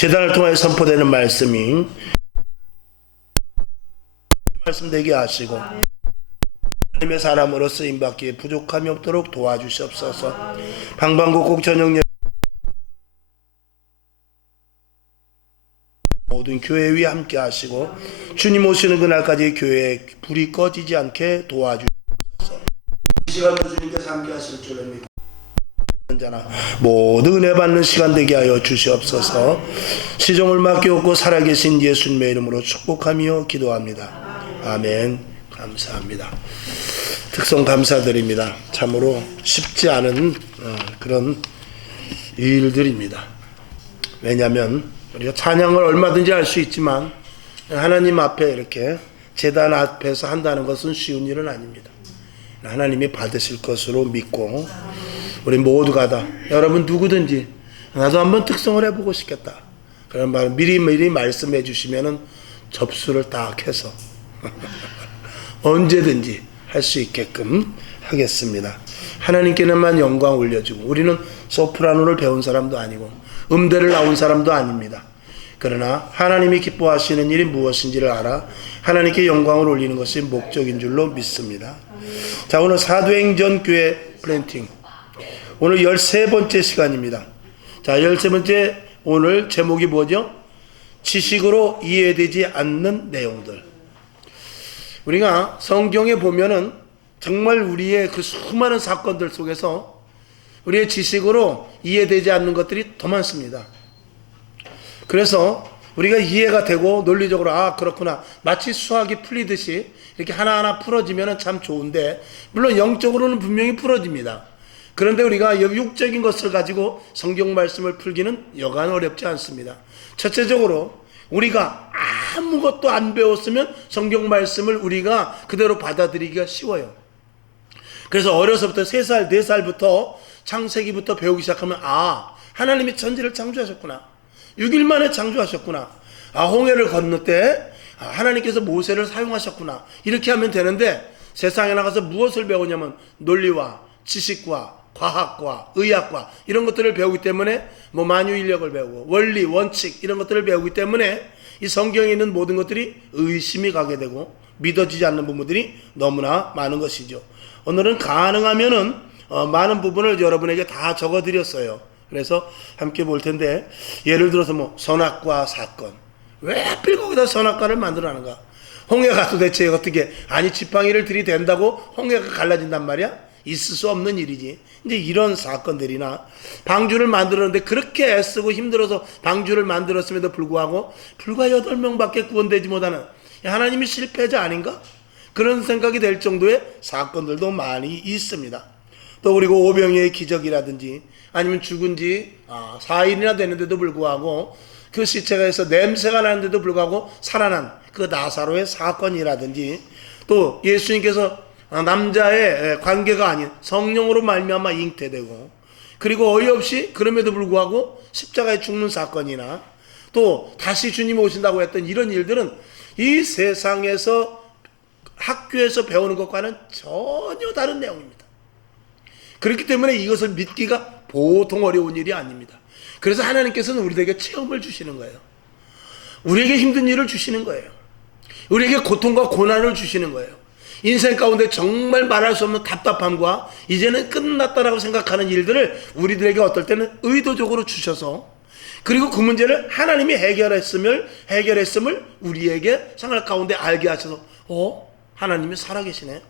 제단을 통하여 선포되는 말씀이 말씀 되게 하시고 하나님의 사람으로 쓰임받기에 부족함이 없도록 도와주시옵소서. 방방곡곡 저녁 모든 교회 위에 함께 하시고 주님 오시는 그날까지 교회에 불이 꺼지지 않게 도와주시옵소서. 이 시간도 주님께서 함께 하실 줄을 믿고 자나 모든 은혜 받는 시간 되게 하여 주시옵소서. 시종을 맡겨오고 살아계신 예수님의 이름으로 축복하며 기도합니다. 아멘. 감사합니다. 특성 감사드립니다. 참으로 쉽지 않은 그런 일들입니다. 왜냐하면 우리가 찬양을 얼마든지 할 수 있지만 하나님 앞에 이렇게 제단 앞에서 한다는 것은 쉬운 일은 아닙니다. 하나님이 받으실 것으로 믿고 우리 모두가 다 여러분 누구든지 나도 한번 특성을 해보고 싶겠다 그런 말 미리 말씀해 주시면은 접수를 딱 해서 언제든지 할 수 있게끔 하겠습니다. 하나님께는만 영광 올려주고 우리는 소프라노를 배운 사람도 아니고 음대를 나온 사람도 아닙니다. 그러나 하나님이 기뻐하시는 일이 무엇인지를 알아 하나님께 영광을 올리는 것이 목적인 줄로 믿습니다. 자, 오늘 사도행전 교회 플랜팅 오늘 13번째 시간입니다. 자, 13번째 오늘 제목이 뭐죠? 지식으로 이해되지 않는 내용들. 우리가 성경에 보면은 정말 우리의 그 수많은 사건들 속에서 우리의 지식으로 이해되지 않는 것들이 더 많습니다. 그래서 우리가 이해가 되고 논리적으로 아 그렇구나 마치 수학이 풀리듯이 이렇게 하나하나 풀어지면 참 좋은데 물론 영적으로는 분명히 풀어집니다. 그런데 우리가 육적인 것을 가지고 성경 말씀을 풀기는 여간 어렵지 않습니다. 첫째적으로 우리가 아무것도 안 배웠으면 성경 말씀을 우리가 그대로 받아들이기가 쉬워요. 그래서 어려서부터 3살, 4살부터 창세기부터 배우기 시작하면 아 하나님이 천지를 창조하셨구나. 6일 만에 창조하셨구나. 아 홍해를 건널 때 하나님께서 모세를 사용하셨구나. 이렇게 하면 되는데 세상에 나가서 무엇을 배우냐면 논리와 지식과 과학과 의학과 이런 것들을 배우기 때문에 뭐 만유인력을 배우고 원리 원칙 이런 것들을 배우기 때문에 이 성경에 있는 모든 것들이 의심이 가게 되고 믿어지지 않는 부분들이 너무나 많은 것이죠. 오늘은 가능하면은 많은 부분을 여러분에게 다 적어드렸어요. 그래서 함께 볼 텐데 예를 들어서 뭐 선악과 사건 왜 하필 거기다 선악과를 만들어하는가? 홍해가 도대체 어떻게 아니 지팡이를 들이댄다고 홍해가 갈라진단 말이야? 있을 수 없는 일이지. 이제 이런 사건들이나 방주를 만들었는데 그렇게 애쓰고 힘들어서 방주를 만들었음에도 불구하고 불과 8명밖에 구원되지 못하는 하나님이 실패자 아닌가? 그런 생각이 될 정도의 사건들도 많이 있습니다. 또 그리고 오병이의 기적이라든지 아니면 죽은 지 4일이나 됐는데도 불구하고 그 시체가 해서 냄새가 나는데도 불구하고 살아난 그 나사로의 사건이라든지 또 예수님께서 남자의 관계가 아닌 성령으로 말미암아 잉태되고 그리고 어이없이 그럼에도 불구하고 십자가에 죽는 사건이나 또 다시 주님이 오신다고 했던 이런 일들은 이 세상에서 학교에서 배우는 것과는 전혀 다른 내용입니다. 그렇기 때문에 이것을 믿기가 보통 어려운 일이 아닙니다. 그래서 하나님께서는 우리에게 체험을 주시는 거예요. 우리에게 힘든 일을 주시는 거예요. 우리에게 고통과 고난을 주시는 거예요. 인생 가운데 정말 말할 수 없는 답답함과 이제는 끝났다라고 생각하는 일들을 우리들에게 어떨 때는 의도적으로 주셔서 그리고 그 문제를 하나님이 해결했음을 우리에게 생활 가운데 알게 하셔서 하나님이 살아계시네.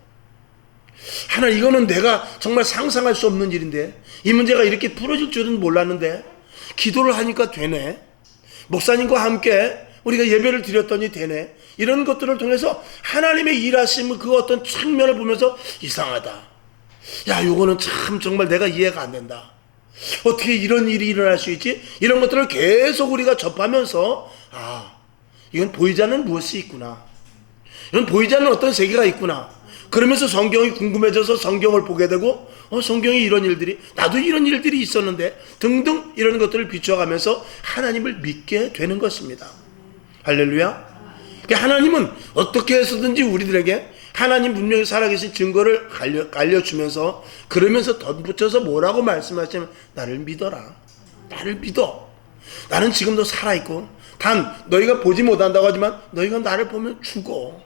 하나님 이거는 내가 정말 상상할 수 없는 일인데 이 문제가 이렇게 풀어질 줄은 몰랐는데 기도를 하니까 되네. 목사님과 함께 우리가 예배를 드렸더니 되네. 이런 것들을 통해서 하나님의 일하심을 그 어떤 측면을 보면서 이상하다. 야 요거는 참 정말 내가 이해가 안 된다. 어떻게 이런 일이 일어날 수 있지? 이런 것들을 계속 우리가 접하면서 이건 보이지 않는 무엇이 있구나. 이건 보이지 않는 어떤 세계가 있구나. 그러면서 성경이 궁금해져서 성경을 보게 되고 성경에 이런 일들이 나도 이런 일들이 있었는데 등등 이런 것들을 비춰가면서 하나님을 믿게 되는 것입니다. 할렐루야. 하나님은 어떻게 해서든지 우리들에게 하나님 분명히 살아계신 증거를 알려주면서 그러면서 덧붙여서 뭐라고 말씀하시냐면 나를 믿어라. 나를 믿어. 나는 지금도 살아있고 단 너희가 보지 못한다고 하지만 너희가 나를 보면 죽어.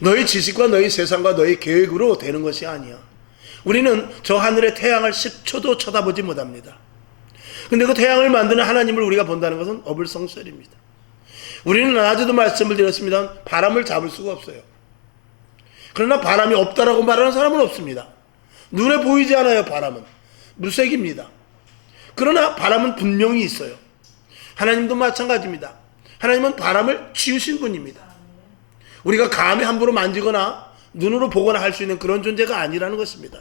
너희 지식과 너희 세상과 너희 계획으로 되는 것이 아니야. 우리는 저 하늘의 태양을 10초도 쳐다보지 못합니다. 근데 그 태양을 만드는 하나님을 우리가 본다는 것은 어불성설입니다. 우리는 낮에도 말씀을 드렸습니다. 바람을 잡을 수가 없어요. 그러나 바람이 없다라고 말하는 사람은 없습니다. 눈에 보이지 않아요. 바람은 무색입니다. 그러나 바람은 분명히 있어요. 하나님도 마찬가지입니다. 하나님은 바람을 지으신 분입니다. 우리가 감히 함부로 만지거나 눈으로 보거나 할 수 있는 그런 존재가 아니라는 것입니다.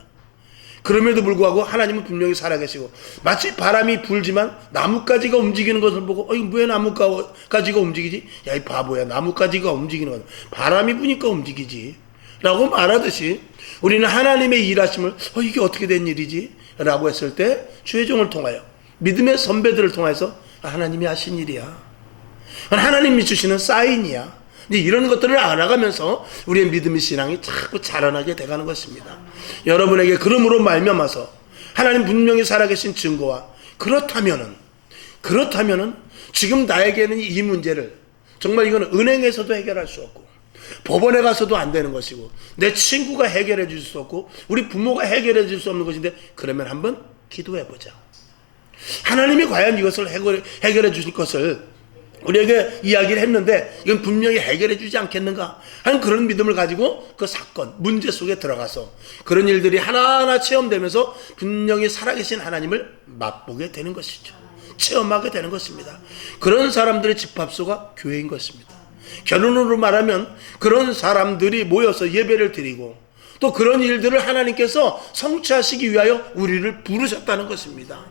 그럼에도 불구하고 하나님은 분명히 살아계시고, 마치 바람이 불지만 나뭇가지가 움직이는 것을 보고 이거 왜 나뭇가지가 움직이지? 야, 이 바보야, 나뭇가지가 움직이는 거다. 바람이 부니까 움직이지 라고 말하듯이 우리는 하나님의 일하심을 이게 어떻게 된 일이지? 라고 했을 때 주의 종을 통하여, 믿음의 선배들을 통해서 하나님이 하신 일이야, 하나님이 주시는 사인이야, 이런 것들을 알아가면서 우리의 믿음의 신앙이 자꾸 자라나게 돼가는 것입니다. 여러분에게 그러므로 말미암아서 하나님 분명히 살아계신 증거와, 그렇다면은 지금 나에게는 이 문제를 정말 이건 은행에서도 해결할 수 없고 법원에 가서도 안 되는 것이고 내 친구가 해결해 줄 수 없고 우리 부모가 해결해 줄 수 없는 것인데, 그러면 한번 기도해 보자. 하나님이 과연 이것을 해결해 주실 것을 우리에게 이야기를 했는데 이건 분명히 해결해 주지 않겠는가 하는 그런 믿음을 가지고 그 사건, 문제 속에 들어가서 그런 일들이 하나하나 체험되면서 분명히 살아계신 하나님을 맛보게 되는 것이죠. 체험하게 되는 것입니다. 그런 사람들의 집합소가 교회인 것입니다. 결론으로 말하면 그런 사람들이 모여서 예배를 드리고 또 그런 일들을 하나님께서 성취하시기 위하여 우리를 부르셨다는 것입니다.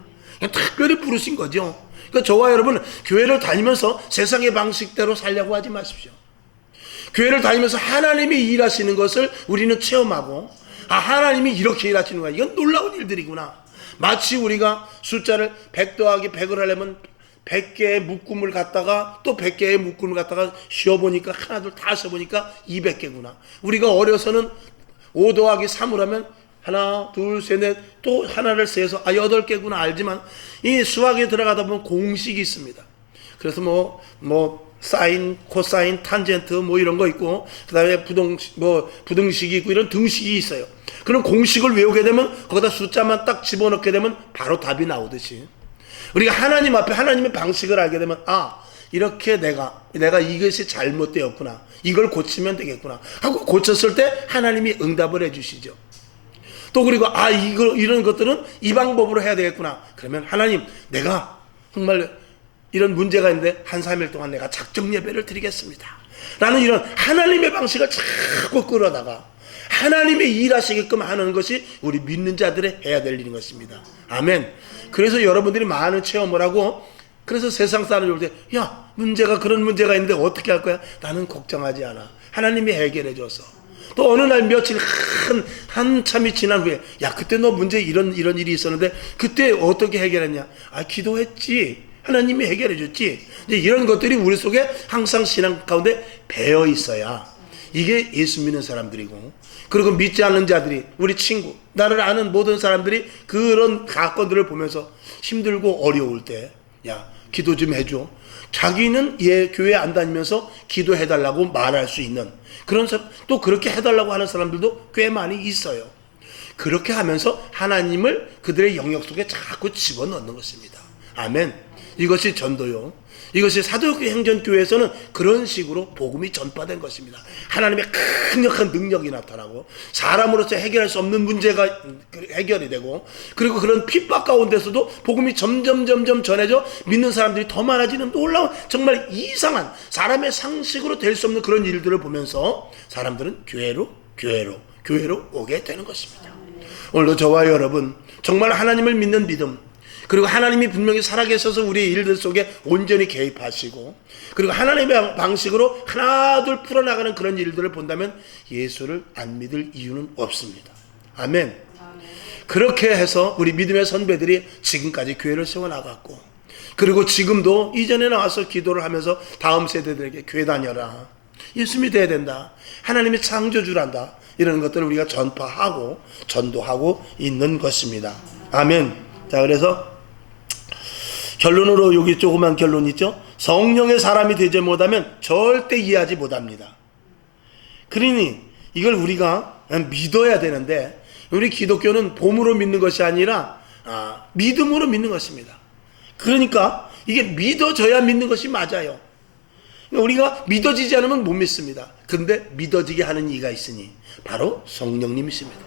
특별히 부르신 거죠. 그러니까 저와 여러분은 교회를 다니면서 세상의 방식대로 살려고 하지 마십시오. 교회를 다니면서 하나님이 일하시는 것을 우리는 체험하고, 하나님이 이렇게 일하시는 거야, 이건 놀라운 일들이구나. 마치 우리가 숫자를 100 더하기 100을 하려면 100개의 묶음을 갖다가 또 100개의 묶음을 갖다가 쉬어보니까 하나 둘 다 쉬어보니까 200개구나. 우리가 어려서는 5 더하기 3을 하면 하나 둘 셋 넷 또 하나를 세서 8개구나 알지만 이 수학에 들어가다 보면 공식이 있습니다. 그래서 뭐 사인, 코사인, 탄젠트 뭐 이런 거 있고, 그 다음에 부등식이 있고 이런 등식이 있어요. 그런 공식을 외우게 되면 거기다 숫자만 딱 집어넣게 되면 바로 답이 나오듯이 우리가 하나님 앞에 하나님의 방식을 알게 되면 이렇게 내가 이것이 잘못되었구나, 이걸 고치면 되겠구나 하고 고쳤을 때 하나님이 응답을 해주시죠. 또 그리고 이런 것들은 이 방법으로 해야 되겠구나. 그러면 하나님, 내가 정말 이런 문제가 있는데 한 3일 동안 내가 작정 예배를 드리겠습니다 라는 이런 하나님의 방식을 자꾸 끌어다가 하나님의 일하시게끔 하는 것이 우리 믿는 자들의 해야 될 일인 것입니다. 아멘. 그래서 여러분들이 많은 체험을 하고, 그래서 세상 사람이 올 때 문제가 그런 문제가 있는데 어떻게 할 거야? 나는 걱정하지 않아. 하나님이 해결해 줘서. 또 어느 날 며칠 한참이 지난 후에 그때 너 문제 이런 일이 있었는데 그때 어떻게 해결했냐? 기도했지. 하나님이 해결해 줬지. 이런 것들이 우리 속에 항상 신앙 가운데 배어 있어야 이게 예수 믿는 사람들이고, 그리고 믿지 않는 자들이, 우리 친구, 나를 아는 모든 사람들이 그런 사건들을 보면서 힘들고 어려울 때 기도 좀 해줘. 자기는 교회 안 다니면서 기도해달라고 말할 수 있는 그런 사람, 또 그렇게 해달라고 하는 사람들도 꽤 많이 있어요. 그렇게 하면서 하나님을 그들의 영역 속에 자꾸 집어넣는 것입니다. 아멘. 이것이 전도요. 이것이 사도행전 행전교회에서는 그런 식으로 복음이 전파된 것입니다. 하나님의 강력한 능력이 나타나고 사람으로서 해결할 수 없는 문제가 해결이 되고, 그리고 그런 핍박 가운데서도 복음이 점점 전해져 믿는 사람들이 더 많아지는 놀라운, 정말 이상한 사람의 상식으로 될 수 없는 그런 일들을 보면서 사람들은 교회로 오게 되는 것입니다. 오늘도 저와 여러분 정말 하나님을 믿는 믿음, 그리고 하나님이 분명히 살아계셔서 우리의 일들 속에 온전히 개입하시고, 그리고 하나님의 방식으로 하나둘 풀어나가는 그런 일들을 본다면 예수를 안 믿을 이유는 없습니다. 아멘. 그렇게 해서 우리 믿음의 선배들이 지금까지 교회를 세워나갔고, 그리고 지금도 이전에 나와서 기도를 하면서 다음 세대들에게 교회 다녀라, 예수 믿어야 된다, 하나님이 창조주란다, 이런 것들을 우리가 전파하고 전도하고 있는 것입니다. 아멘. 자, 그래서 결론으로 여기 조그만 결론 있죠. 성령의 사람이 되지 못하면 절대 이해하지 못합니다. 그러니 이걸 우리가 믿어야 되는데, 우리 기독교는 봄으로 믿는 것이 아니라 믿음으로 믿는 것입니다. 그러니까 이게 믿어져야 믿는 것이 맞아요. 우리가 믿어지지 않으면 못 믿습니다. 그런데 믿어지게 하는 이가 있으니 바로 성령님이십니다.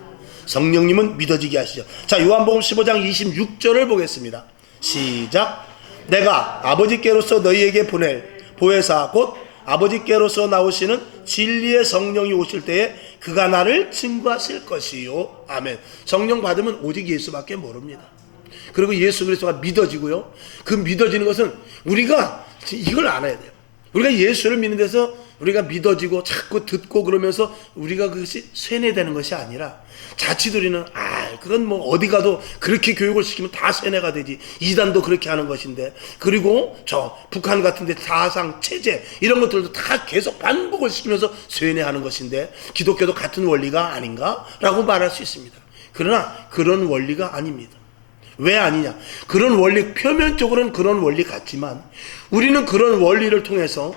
성령님은 믿어지게 하시죠. 자, 요한복음 15장 26절을 보겠습니다. 시작. 내가 아버지께로서 너희에게 보낼 보혜사 곧 아버지께로서 나오시는 진리의 성령이 오실 때에 그가 나를 증거하실 것이요. 아멘. 성령 받으면 오직 예수밖에 모릅니다. 그리고 예수 그리스도가 믿어지고요. 그 믿어지는 것은 우리가 이걸 알아야 돼요. 우리가 예수를 믿는 데서 우리가 믿어지고 자꾸 듣고 그러면서 우리가 그것이 세뇌되는 것이 아니라, 자칫 우리는 그건 뭐 어디 가도 그렇게 교육을 시키면 다 세뇌가 되지, 이단도 그렇게 하는 것인데, 그리고 저 북한 같은 데 사상 체제 이런 것들도 다 계속 반복을 시키면서 세뇌하는 것인데, 기독교도 같은 원리가 아닌가 라고 말할 수 있습니다. 그러나 그런 원리가 아닙니다. 왜 아니냐? 그런 원리, 표면적으로는 그런 원리 같지만 우리는 그런 원리를 통해서,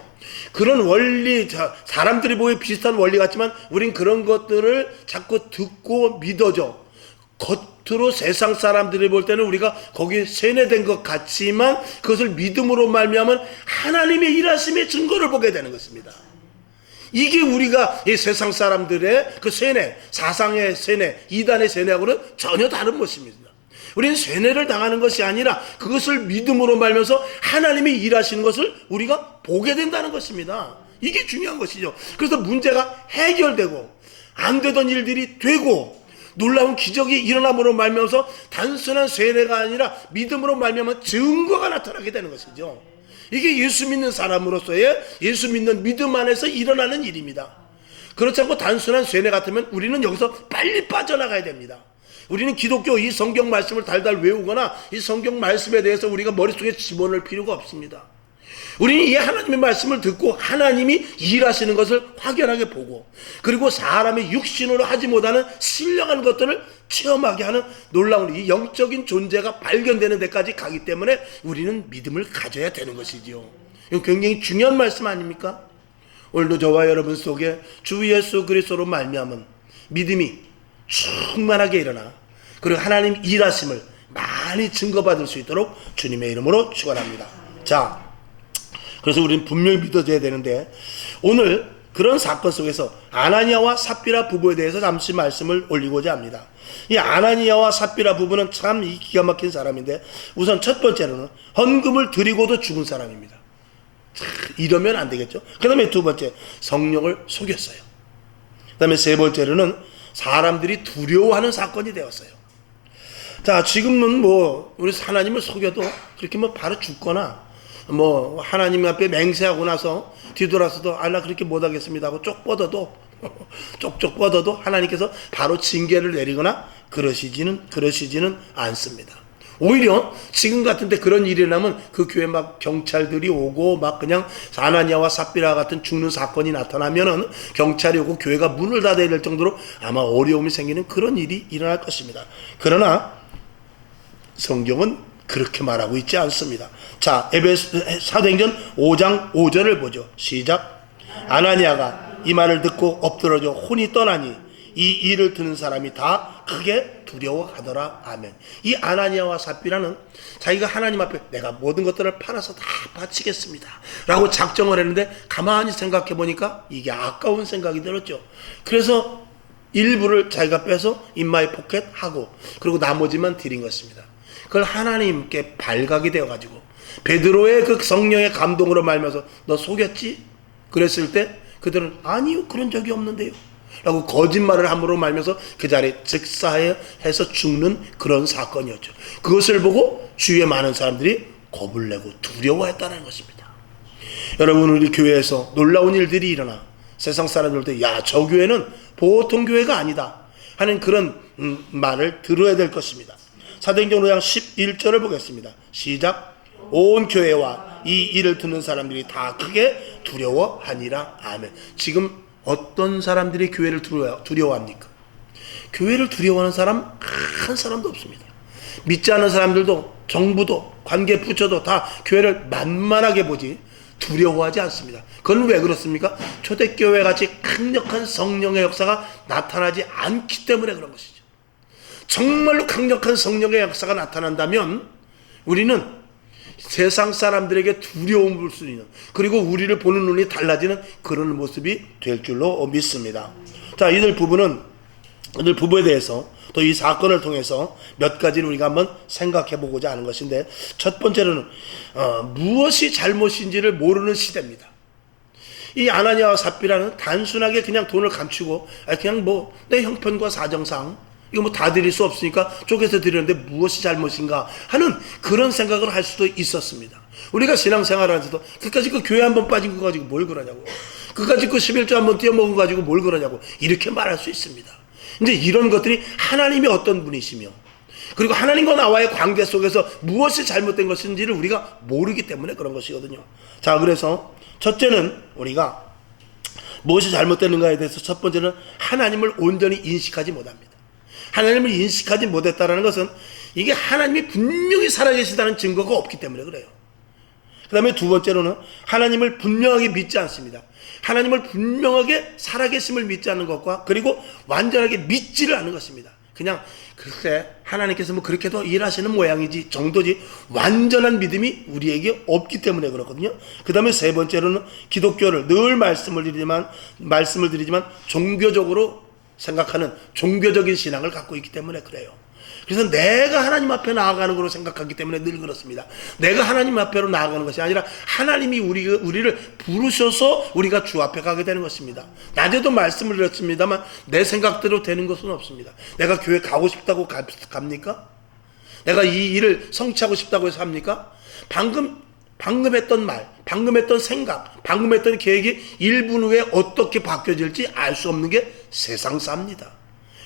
그런 원리, 사람들이 보기에 비슷한 원리 같지만 우린 그런 것들을 자꾸 듣고 믿어져. 겉으로 세상 사람들이 볼 때는 우리가 거기에 세뇌된 것 같지만 그것을 믿음으로 말미암은 하나님의 일하심의 증거를 보게 되는 것입니다. 이게 우리가 이 세상 사람들의 그 세뇌, 사상의 세뇌, 이단의 세뇌하고는 전혀 다른 것입니다. 우리는 세뇌를 당하는 것이 아니라 그것을 믿음으로 말면서 하나님이 일하시는 것을 우리가 보게 된다는 것입니다. 이게 중요한 것이죠. 그래서 문제가 해결되고 안 되던 일들이 되고 놀라운 기적이 일어남으로 말면서 단순한 세뇌가 아니라 믿음으로 말미암아 증거가 나타나게 되는 것이죠. 이게 예수 믿는 사람으로서의, 예수 믿는 믿음 안에서 일어나는 일입니다. 그렇지 않고 단순한 세뇌 같으면 우리는 여기서 빨리 빠져나가야 됩니다. 우리는 기독교 이 성경 말씀을 달달 외우거나 이 성경 말씀에 대해서 우리가 머릿속에 집어넣을 필요가 없습니다. 우리는 이 하나님의 말씀을 듣고 하나님이 일하시는 것을 확연하게 보고, 그리고 사람의 육신으로 하지 못하는 신령한 것들을 체험하게 하는 놀라운 이 영적인 존재가 발견되는 데까지 가기 때문에 우리는 믿음을 가져야 되는 것이지요. 이거 굉장히 중요한 말씀 아닙니까? 오늘도 저와 여러분 속에 주 예수 그리스도로 말미암은 믿음이 충만하게 일어나, 그리고 하나님 일하심을 많이 증거받을 수 있도록 주님의 이름으로 축원합니다. 자, 그래서 우리는 분명히 믿어져야 되는데, 오늘 그런 사건 속에서 아나니아와 삽비라 부부에 대해서 잠시 말씀을 올리고자 합니다. 이 아나니아와 삽비라 부부는 참 기가 막힌 사람인데, 우선 첫 번째로는 헌금을 드리고도 죽은 사람입니다. 이러면 안 되겠죠. 그 다음에 두 번째, 성령을 속였어요. 그 다음에 세 번째로는 사람들이 두려워하는 사건이 되었어요. 자, 지금은 뭐 우리 하나님을 속여도 그렇게 뭐 바로 죽거나 뭐 하나님 앞에 맹세하고 나서 뒤돌아서도 나 그렇게 못하겠습니다 하고 쪽쪽 뻗어도 하나님께서 바로 징계를 내리거나 그러시지는 않습니다. 오히려 지금 같은데 그런 일이 일어나면 그 교회 막 경찰들이 오고 막 그냥 아나니아와 삽비라 같은 죽는 사건이 나타나면은 경찰이 오고 교회가 문을 닫아야 될 정도로 아마 어려움이 생기는 그런 일이 일어날 것입니다. 그러나 성경은 그렇게 말하고 있지 않습니다. 자, 사도행전 5장 5절을 보죠. 시작. 아나니아가 이 말을 듣고 엎드러져 혼이 떠나니 이 일을 듣는 사람이 다 크게 두려워하더라. 아멘. 이 아나니아와 삽비라는 자기가 하나님 앞에 내가 모든 것들을 팔아서 다 바치겠습니다 라고 작정을 했는데, 가만히 생각해 보니까 이게 아까운 생각이 들었죠. 그래서 일부를 자기가 빼서 인마이 포켓하고, 그리고 나머지만 드린 것입니다. 그걸 하나님께 발각이 되어가지고 베드로의 그 성령의 감동으로 말면서 너 속였지? 그랬을 때 그들은 아니요, 그런 적이 없는데요 라고 거짓말을 함으로 말면서 그 자리에 즉사해서 죽는 그런 사건이었죠. 그것을 보고 주위의 많은 사람들이 겁을 내고 두려워했다는 것입니다. 여러분, 우리 교회에서 놀라운 일들이 일어나 세상 사람들도 야, 저 교회는 보통 교회가 아니다 하는 그런 말을 들어야 될 것입니다. 사도행전 5장 11절을 보겠습니다. 시작. 온 교회와 이 일을 듣는 사람들이 다 크게 두려워하니라. 아멘. 지금 어떤 사람들이 교회를 두려워합니까? 교회를 두려워하는 사람 한 사람도 없습니다. 믿지 않는 사람들도 정부도 관계 부처도 다 교회를 만만하게 보지 두려워하지 않습니다. 그건 왜 그렇습니까? 초대교회 같이 강력한 성령의 역사가 나타나지 않기 때문에 그런 것이죠. 정말로 강력한 성령의 역사가 나타난다면 우리는 세상 사람들에게 두려움을 줄 수 있는, 그리고 우리를 보는 눈이 달라지는 그런 모습이 될 줄로 믿습니다. 자, 이들 부부에 대해서 또 이 사건을 통해서 몇 가지를 우리가 한번 생각해 보고자 하는 것인데, 첫 번째로는 무엇이 잘못인지를 모르는 시대입니다. 이 아나니아와 삽비라는 단순하게 그냥 돈을 감추고 그냥 뭐 내 형편과 사정상 이거 뭐 다 드릴 수 없으니까 쪼개서 드리는데 무엇이 잘못인가 하는 그런 생각을 할 수도 있었습니다. 우리가 신앙생활을 하면서도 그까짓 그 교회 한번 빠진 거 가지고 뭘 그러냐고, 그까짓 그 11조 한번 띄어먹은 거 가지고 뭘 그러냐고 이렇게 말할 수 있습니다. 이제 이런 것들이 하나님이 어떤 분이시며, 그리고 하나님과 나와의 관계 속에서 무엇이 잘못된 것인지를 우리가 모르기 때문에 그런 것이거든요. 자, 그래서 첫째는 우리가 무엇이 잘못되는가에 대해서 첫 번째는 하나님을 온전히 인식하지 못합니다. 하나님을 인식하지 못했다는 것은 이게 하나님이 분명히 살아계시다는 증거가 없기 때문에 그래요. 그 다음에 두 번째로는 하나님을 분명하게 믿지 않습니다. 하나님을 분명하게 살아계심을 믿지 않는 것과, 그리고 완전하게 믿지를 않는 것입니다. 그냥 글쎄 하나님께서 뭐 그렇게도 일하시는 모양이지 정도지 완전한 믿음이 우리에게 없기 때문에 그렇거든요. 그 다음에 세 번째로는 기독교를 늘 말씀을 드리지만 종교적으로 생각하는 종교적인 신앙을 갖고 있기 때문에 그래요. 그래서 내가 하나님 앞에 나아가는 걸로 생각하기 때문에 늘 그렇습니다. 내가 하나님 앞에로 나아가는 것이 아니라 하나님이 우리를 부르셔서 우리가 주 앞에 가게 되는 것입니다. 낮에도 말씀을 드렸습니다만 내 생각대로 되는 것은 없습니다. 내가 교회 가고 싶다고 갑니까? 내가 이 일을 성취하고 싶다고 해서 합니까? 방금 했던 말, 방금 했던 생각, 방금 했던 계획이 1분 후에 어떻게 바뀌어질지 알 수 없는 게 세상사입니다.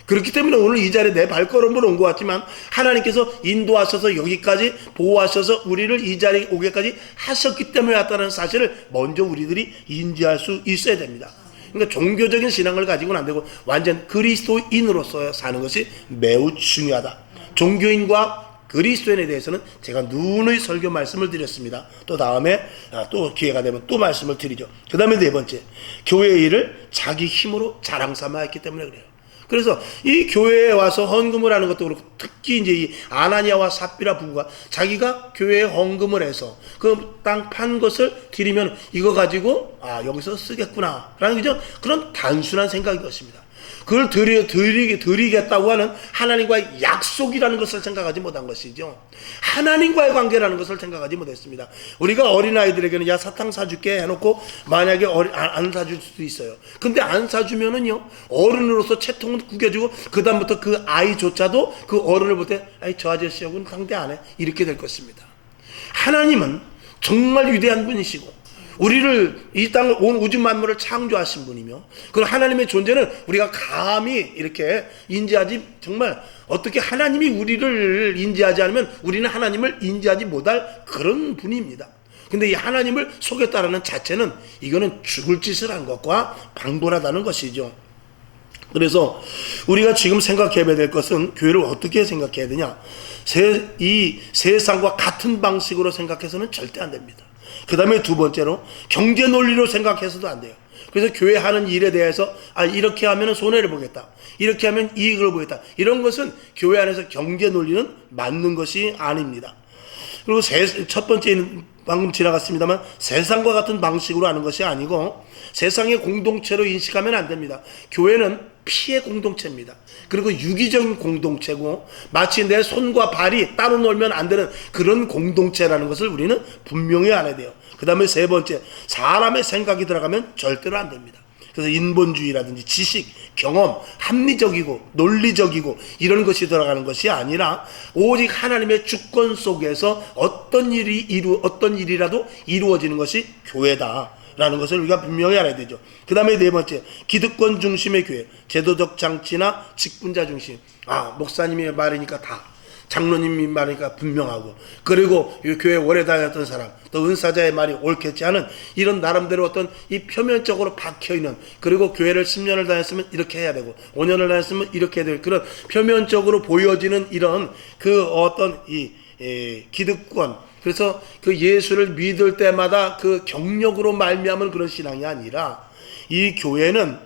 그렇기 때문에 오늘 이 자리에 내 발걸음을 온 것 같지만 하나님께서 인도하셔서 여기까지 보호하셔서 우리를 이 자리에 오게까지 하셨기 때문에 왔다는 사실을 먼저 우리들이 인지할 수 있어야 됩니다. 그러니까 종교적인 신앙을 가지고는 안 되고 완전 그리스도인으로서 사는 것이 매우 중요하다. 종교인과 그리스도인에 대해서는 제가 누누이 설교 말씀을 드렸습니다. 또 다음에 또 기회가 되면 또 말씀을 드리죠. 그 다음에 네 번째, 교회의 일을 자기 힘으로 자랑 삼아 했기 때문에 그래요. 그래서 이 교회에 와서 헌금을 하는 것도 그렇고, 특히 이제 이 아나니아와 삽비라 부부가 자기가 교회에 헌금을 해서 그 땅 판 것을 드리면 이거 가지고 여기서 쓰겠구나 라는 그런 단순한 생각인 것입니다. 그걸 드리겠다고 하는 하나님과의 약속이라는 것을 생각하지 못한 것이죠. 하나님과의 관계라는 것을 생각하지 못했습니다. 우리가 어린아이들에게는 야 사탕 사줄게 해놓고 만약에 안 사줄 수도 있어요. 근데 안 사주면은요, 어른으로서 채통은 구겨주고 그 다음부터 그 아이조차도 그 어른을 볼 때 저 아저씨하고는 상대 안 해 이렇게 될 것입니다. 하나님은 정말 위대한 분이시고 우리를 이 땅을 온 우주 만물을 창조하신 분이며, 그 하나님의 존재는 우리가 감히 이렇게 인지하지, 정말 어떻게 하나님이 우리를 인지하지 않으면 우리는 하나님을 인지하지 못할 그런 분입니다. 근데 이 하나님을 속였다라는 자체는 이거는 죽을 짓을 한 것과 방불하다는 것이죠. 그래서 우리가 지금 생각해야 될 것은 교회를 어떻게 생각해야 되냐, 이 세상과 같은 방식으로 생각해서는 절대 안 됩니다. 그 다음에 두 번째로 경제 논리로 생각해서도 안 돼요. 그래서 교회 하는 일에 대해서 이렇게 하면 손해를 보겠다, 이렇게 하면 이익을 보겠다, 이런 것은 교회 안에서 경제 논리는 맞는 것이 아닙니다. 그리고 첫 번째는 방금 지나갔습니다만 세상과 같은 방식으로 하는 것이 아니고 세상의 공동체로 인식하면 안 됩니다. 교회는 피의 공동체입니다. 그리고 유기적인 공동체고 마치 내 손과 발이 따로 놀면 안 되는 그런 공동체라는 것을 우리는 분명히 알아야 돼요. 그 다음에 세 번째, 사람의 생각이 들어가면 절대로 안 됩니다. 그래서 인본주의라든지 지식, 경험, 합리적이고 논리적이고 이런 것이 들어가는 것이 아니라 오직 하나님의 주권 속에서 어떤 일이라도 이루어지는 것이 교회다라는 것을 우리가 분명히 알아야 되죠. 그 다음에 네 번째, 기득권 중심의 교회, 제도적 장치나 직분자 중심. 목사님이 말이니까 다, 장로님이 말이니까 분명하고, 그리고 이 교회 오래 다녔던 사람, 또 은사자의 말이 옳겠지 하는 이런 나름대로 어떤 이 표면적으로 박혀있는, 그리고 교회를 10년을 다녔으면 이렇게 해야 되고 5년을 다녔으면 이렇게 해야 되고, 그런 표면적으로 보여지는 이런 그 어떤 이 기득권, 그래서 그 예수를 믿을 때마다 그 경력으로 말미암은 그런 신앙이 아니라, 이 교회는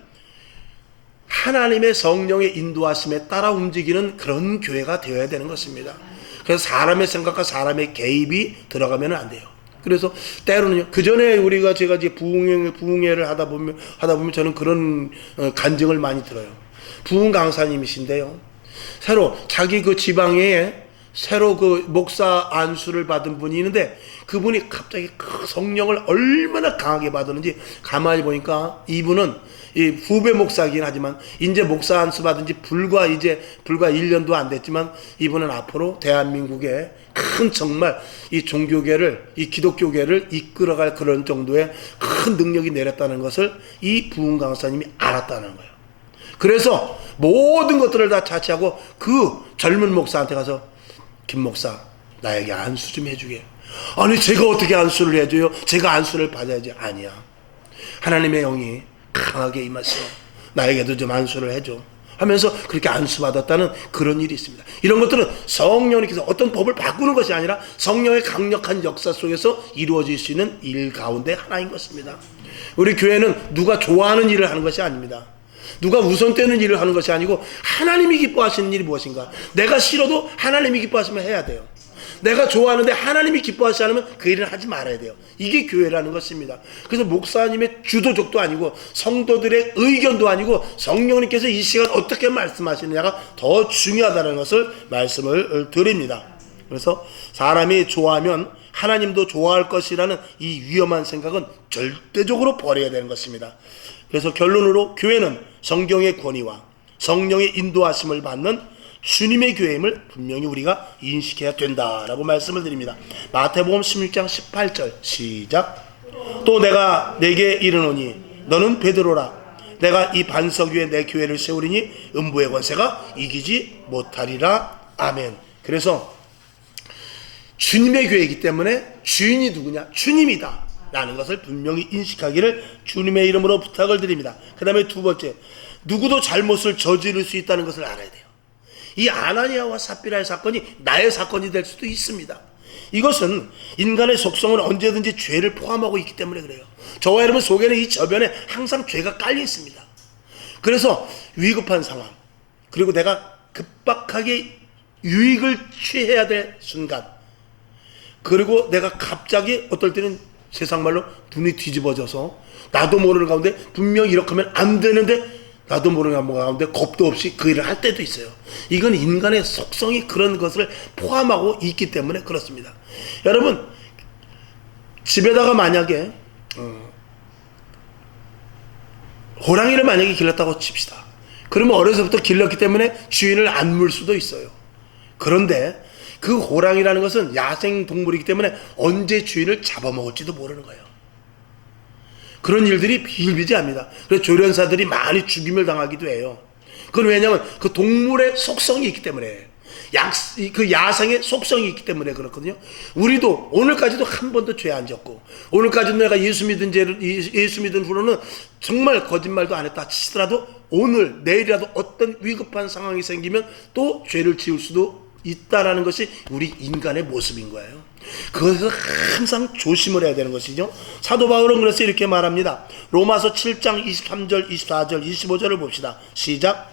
하나님의 성령의 인도하심에 따라 움직이는 그런 교회가 되어야 되는 것입니다. 그래서 사람의 생각과 사람의 개입이 들어가면 안 돼요. 그래서 때로는요, 그 전에 제가 이제 부흥회를 하다 보면 저는 그런 간증을 많이 들어요. 부흥 강사님이신데요, 새로 자기 그 지방에 새로 그 목사 안수를 받은 분이 있는데, 그분이 갑자기 그 성령을 얼마나 강하게 받았는지 가만히 보니까, 이분은 이 후배 목사이긴 하지만 이제 목사 안수 받은 지 불과 1년도 안 됐지만, 이분은 앞으로 대한민국의 큰 정말 이 종교계를, 이 기독교계를 이끌어갈 그런 정도의 큰 능력이 내렸다는 것을 이 부흥 강사님이 알았다는 거예요. 그래서 모든 것들을 다 자취하고 그 젊은 목사한테 가서, 김 목사, 나에게 안수 좀 해주게. 아니, 제가 어떻게 안수를 해줘요? 제가 안수를 받아야지. 아니야, 하나님의 영이 강하게 임하셔, 나에게도 좀 안수를 해줘 하면서 그렇게 안수 받았다는 그런 일이 있습니다. 이런 것들은 성령님께서 어떤 법을 바꾸는 것이 아니라 성령의 강력한 역사 속에서 이루어질 수 있는 일 가운데 하나인 것입니다. 우리 교회는 누가 좋아하는 일을 하는 것이 아닙니다. 누가 우선되는 일을 하는 것이 아니고, 하나님이 기뻐하시는 일이 무엇인가. 내가 싫어도 하나님이 기뻐하시면 해야 돼요. 내가 좋아하는데 하나님이 기뻐하지 않으면 그 일을 하지 말아야 돼요. 이게 교회라는 것입니다. 그래서 목사님의 주도적도 아니고 성도들의 의견도 아니고, 성령님께서 이 시간 어떻게 말씀하시느냐가 더 중요하다는 것을 말씀을 드립니다. 그래서 사람이 좋아하면 하나님도 좋아할 것이라는 이 위험한 생각은 절대적으로 버려야 되는 것입니다. 그래서 결론으로, 교회는 성경의 권위와 성령의 인도하심을 받는 주님의 교회임을 분명히 우리가 인식해야 된다라고 말씀을 드립니다. 마태복음 16장 18절 시작. 또 내가 네게 이르노니 너는 베드로라. 내가 이 반석 위에 내 교회를 세우리니 음부의 권세가 이기지 못하리라. 아멘. 그래서 주님의 교회이기 때문에 주인이 누구냐? 주님이다 라는 것을 분명히 인식하기를 주님의 이름으로 부탁을 드립니다. 그 다음에 두 번째, 누구도 잘못을 저지를 수 있다는 것을 알아야 돼요. 이 아나니아와 삽비라의 사건이 나의 사건이 될 수도 있습니다. 이것은 인간의 속성은 언제든지 죄를 포함하고 있기 때문에 그래요. 저와 여러분 속에는, 이 저변에 항상 죄가 깔려 있습니다. 그래서 위급한 상황, 그리고 내가 급박하게 유익을 취해야 될 순간, 그리고 내가 갑자기 어떨 때는 세상 말로 눈이 뒤집어져서 나도 모르는 가운데 분명히 이렇게 하면 안 되는데 나도 모르는 가운데 겁도 없이 그 일을 할 때도 있어요. 이건 인간의 속성이 그런 것을 포함하고 있기 때문에 그렇습니다. 여러분, 집에다가 만약에 호랑이를 만약에 길렀다고 칩시다. 그러면 어려서부터 길렀기 때문에 주인을 안 물 수도 있어요. 그런데 그 호랑이라는 것은 야생 동물이기 때문에 언제 주인을 잡아먹을지도 모르는 거예요. 그런 일들이 비일비재합니다. 그래서 조련사들이 많이 죽임을 당하기도 해요. 그건 왜냐하면 그 동물의 속성이 있기 때문에, 그 야생의 속성이 있기 때문에 그렇거든요. 우리도 오늘까지도 한 번도 죄 안 졌고, 오늘까지도 내가 예수 믿은 후로는 정말 거짓말도 안 했다 치더라도, 오늘 내일이라도 어떤 위급한 상황이 생기면 또 죄를 지을 수도 있다라는 것이 우리 인간의 모습인 거예요. 그것을 항상 조심을 해야 되는 것이죠. 사도 바울은 그래서 이렇게 말합니다. 로마서 7장 23절, 24절, 25절을 봅시다. 시작.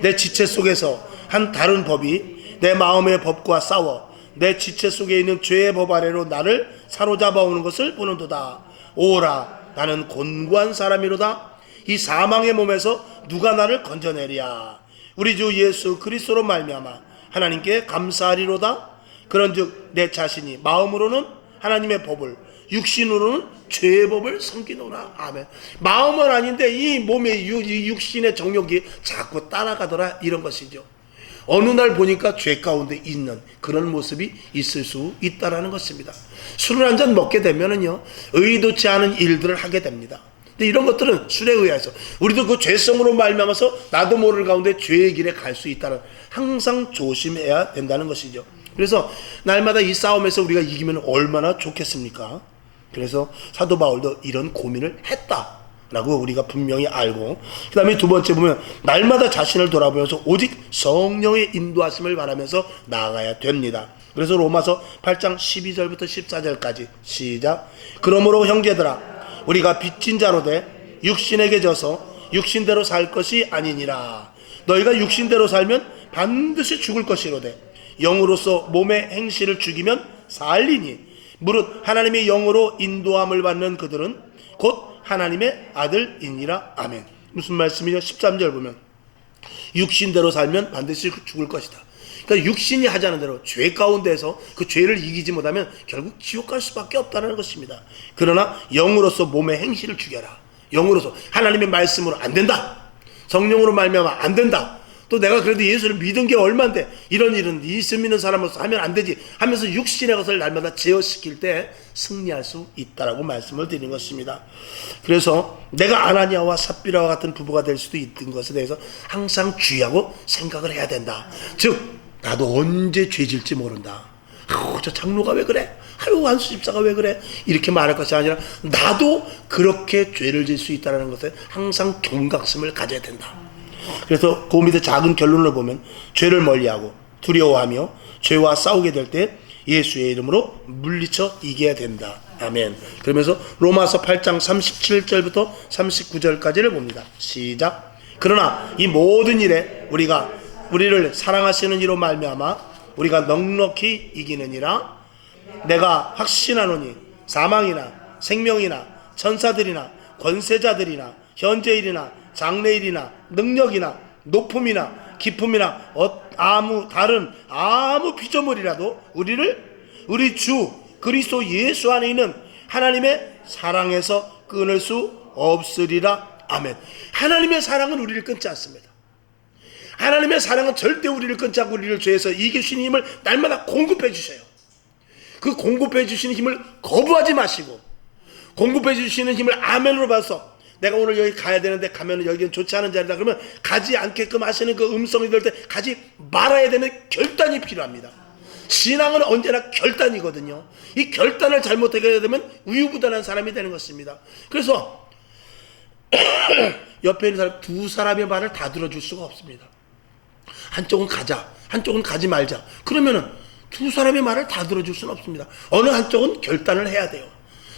내 지체 속에서 한 다른 법이 내 마음의 법과 싸워 내 지체 속에 있는 죄의 법 아래로 나를 사로잡아 오는 것을 보는도다. 오라, 나는 곤고한 사람이로다. 이 사망의 몸에서 누가 나를 건져내랴. 우리 주 예수 그리스도로 말미암아 하나님께 감사하리로다. 그런즉 내 자신이 마음으로는 하나님의 법을, 육신으로는 죄의 법을 섬기노라. 아멘. 마음은 아닌데 이 몸의 육신의 정욕이 자꾸 따라가더라, 이런 것이죠. 어느 날 보니까 죄 가운데 있는 그런 모습이 있을 수 있다라는 것입니다. 술을 한 잔 먹게 되면은요, 의도치 않은 일들을 하게 됩니다. 근데 이런 것들은 술에 의해서 우리도 그 죄성으로 말미암아서 나도 모르는 가운데 죄의 길에 갈 수 있다는, 항상 조심해야 된다는 것이죠. 그래서 날마다 이 싸움에서 우리가 이기면 얼마나 좋겠습니까? 그래서 사도 바울도 이런 고민을 했다라고 우리가 분명히 알고, 그 다음에 두 번째 보면 날마다 자신을 돌아보면서 오직 성령의 인도하심을 바라면서 나아가야 됩니다. 그래서 로마서 8장 12절부터 14절까지 시작. 그러므로 형제들아 우리가 빚진 자로 돼 육신에게 져서 육신대로 살 것이 아니니라. 너희가 육신대로 살면 반드시 죽을 것이로되 영으로서 몸의 행실을 죽이면 살리니 무릇 하나님의 영으로 인도함을 받는 그들은 곧 하나님의 아들이니라. 아멘. 무슨 말씀이냐? 13절 보면 육신대로 살면 반드시 죽을 것이다. 그러니까 육신이 하자는 대로 죄 가운데서 그 죄를 이기지 못하면 결국 지옥 갈 수밖에 없다는 것입니다. 그러나 영으로서 몸의 행실을 죽여라. 영으로서 하나님의 말씀으로 안 된다. 성령으로 말미암아 안 된다. 또 내가 그래도 예수를 믿은 게 얼만데 이런 일은 예수 믿는 사람으로서 하면 안 되지 하면서 육신의 것을 날마다 제어시킬 때 승리할 수 있다라고 말씀을 드리는 것입니다. 그래서 내가 아나니아와 삽비라와 같은 부부가 될 수도 있는 것에 대해서 항상 주의하고 생각을 해야 된다. 즉 나도 언제 죄질지 모른다. 저 장로가 왜 그래? 한수 집사가 왜 그래? 이렇게 말할 것이 아니라 나도 그렇게 죄를 질 수 있다는 것에 항상 경각심을 가져야 된다. 그래서 그 밑에 작은 결론을 보면 죄를 멀리하고 두려워하며 죄와 싸우게 될 때 예수의 이름으로 물리쳐 이겨야 된다. 아멘. 그러면서 로마서 8장 37절부터 39절까지를 봅니다. 시작. 그러나 이 모든 일에 우리를 사랑하시는 이로 말미암아 우리가 넉넉히 이기느니라. 내가 확신하노니 사망이나 생명이나 천사들이나 권세자들이나 현재일이나 장래일이나 능력이나 높음이나 깊음이나 다른 아무 피조물이라도 우리 주 그리스도 예수 안에 있는 하나님의 사랑에서 끊을 수 없으리라. 아멘. 하나님의 사랑은 우리를 끊지 않습니다. 하나님의 사랑은 절대 우리를 끊지 않고 우리를 죄에서 이기시는 힘을 날마다 공급해 주셔요. 그 공급해 주시는 힘을 거부하지 마시고 공급해 주시는 힘을 아멘으로 봐서 내가 오늘 여기 가야 되는데 가면은 여기는 좋지 않은 자리다 그러면 가지 않게끔 하시는 그 음성이 될 때 가지 말아야 되는 결단이 필요합니다. 신앙은 언제나 결단이거든요. 이 결단을 잘못하게 되면 우유부단한 사람이 되는 것입니다. 그래서 옆에 있는 사람 두 사람의 말을 다 들어줄 수가 없습니다. 한쪽은 가자, 한쪽은 가지 말자. 그러면은 두 사람의 말을 다 들어줄 수는 없습니다. 어느 한쪽은 결단을 해야 돼요.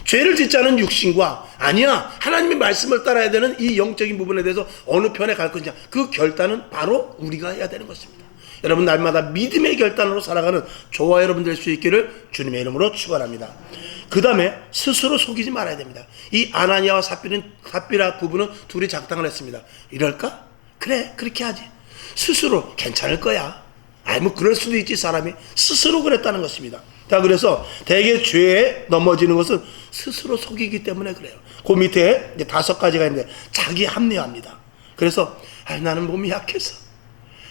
죄를 짓지 않은 육신과 아니야 하나님의 말씀을 따라야 되는 이 영적인 부분에 대해서 어느 편에 갈 건지 그 결단은 바로 우리가 해야 되는 것입니다. 여러분 날마다 믿음의 결단으로 살아가는 저와 여러분 될 수 있기를 주님의 이름으로 축원합니다. 그 다음에 스스로 속이지 말아야 됩니다. 이 아나니아와 삽비라 부부는 둘이 작당을 했습니다. 이럴까? 그래 그렇게 하지. 스스로 괜찮을 거야. 뭐 그럴 수도 있지. 사람이 스스로 그랬다는 것입니다. 자, 그래서 대개 죄에 넘어지는 것은 스스로 속이기 때문에 그래요. 그 밑에 이제 5가지가 있는데 자기 합리화입니다. 그래서 나는 몸이 약해서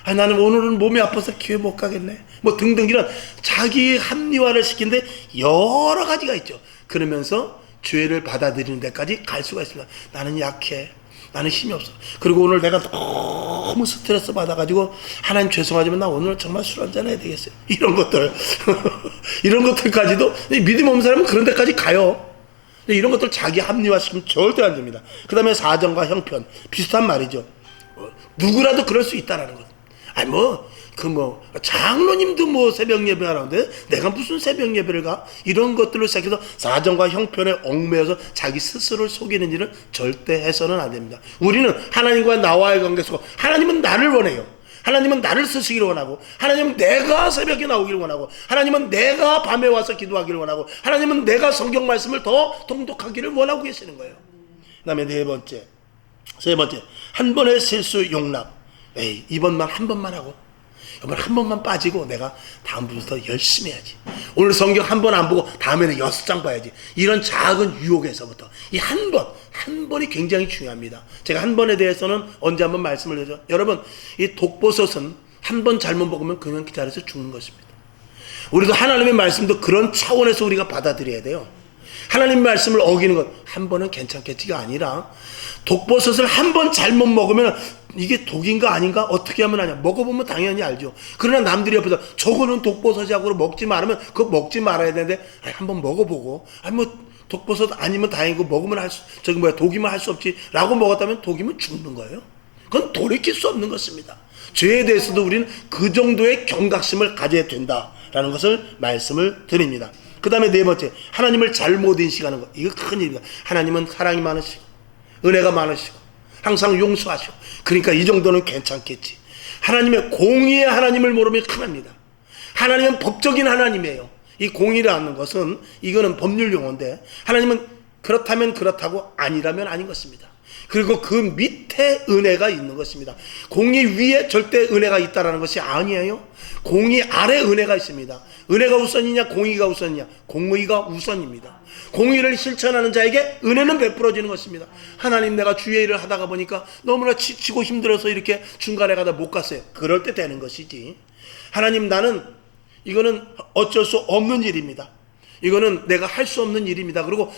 나는 오늘은 몸이 아파서 교회 못 가겠네 뭐 등등 이런 자기 합리화를 시키는데 여러 가지가 있죠. 그러면서 죄를 받아들이는 데까지 갈 수가 있습니다. 나는 약해, 나는 힘이 없어. 그리고 오늘 내가 너무 스트레스 받아가지고 하나님 죄송하지만 나 오늘 정말 술 한잔 해야 되겠어요. 이런 것들 이런 것들까지도 믿음 없는 사람은 그런 데까지 가요. 이런 것들 자기 합리화시키면 절대 안 됩니다. 그 다음에 사정과 형편 비슷한 말이죠. 누구라도 그럴 수 있다라는 것. 장로님도 새벽 예배 하는데 내가 무슨 새벽 예배를 가? 이런 것들로 시작해서 사정과 형편에 얽매여서 자기 스스로를 속이는 일은 절대 해서는 안 됩니다. 우리는 하나님과 나와의 관계 속에 하나님은 나를 원해요. 하나님은 나를 쓰시기를 원하고 하나님은 내가 새벽에 나오기를 원하고 하나님은 내가 밤에 와서 기도하기를 원하고 하나님은 내가 성경 말씀을 더 통독하기를 원하고 계시는 거예요. 그 다음에 세 번째 한 번의 실수 용납. 이번만 한 번만 하고 이번 한 번만 빠지고 내가 다음부터 열심히 해야지. 오늘 성경 한 번 안 보고 다음에는 6장 봐야지. 이런 작은 유혹에서부터 이 한 번이 굉장히 중요합니다. 제가 한 번에 대해서는 언제 한번 말씀을 드렸죠. 여러분 이 독버섯은 한 번 잘못 먹으면 그냥 그 자리에서 죽는 것입니다. 우리도 하나님의 말씀도 그런 차원에서 우리가 받아들여야 돼요. 하나님의 말씀을 어기는 것 한 번은 괜찮겠지가 아니라 독버섯을 한 번 잘못 먹으면 이게 독인가 아닌가 어떻게 하면 하냐 먹어보면 당연히 알죠. 그러나 남들이 옆에서 저거는 독버섯이라고 먹지 말으면 그거 먹지 말아야 되는데 한번 먹어보고 독버섯 아니면 다행이고 먹으면 독이면 할 수 없지 라고 먹었다면 독이면 죽는 거예요. 그건 돌이킬 수 없는 것입니다. 죄에 대해서도 우리는 그 정도의 경각심을 가져야 된다라는 것을 말씀을 드립니다. 그 다음에 네 번째, 하나님을 잘못 인식하는 것. 이거 큰 일입니다. 하나님은 사랑이 많으시고 은혜가 많으시고 항상 용서하시고, 그러니까 이 정도는 괜찮겠지. 하나님의 공의의 하나님을 모르면 큰일 납니다. 하나님은 법적인 하나님이에요. 이 공의라는 것은 이거는 법률 용어인데, 하나님은 그렇다면 그렇다고 아니라면 아닌 것입니다. 그리고 그 밑에 은혜가 있는 것입니다. 공의 위에 절대 은혜가 있다라는 것이 아니에요. 공의 아래 은혜가 있습니다. 은혜가 우선이냐 공의가 우선이냐? 공의가 우선입니다. 공의를 실천하는 자에게 은혜는 베풀어지는 것입니다. 하나님, 내가 주의 일을 하다가 보니까 너무나 지치고 힘들어서 이렇게 중간에 가다 못 갔어요. 그럴 때 되는 것이지. 하나님, 나는 이거는 어쩔 수 없는 일입니다. 이거는 내가 할 수 없는 일입니다. 그리고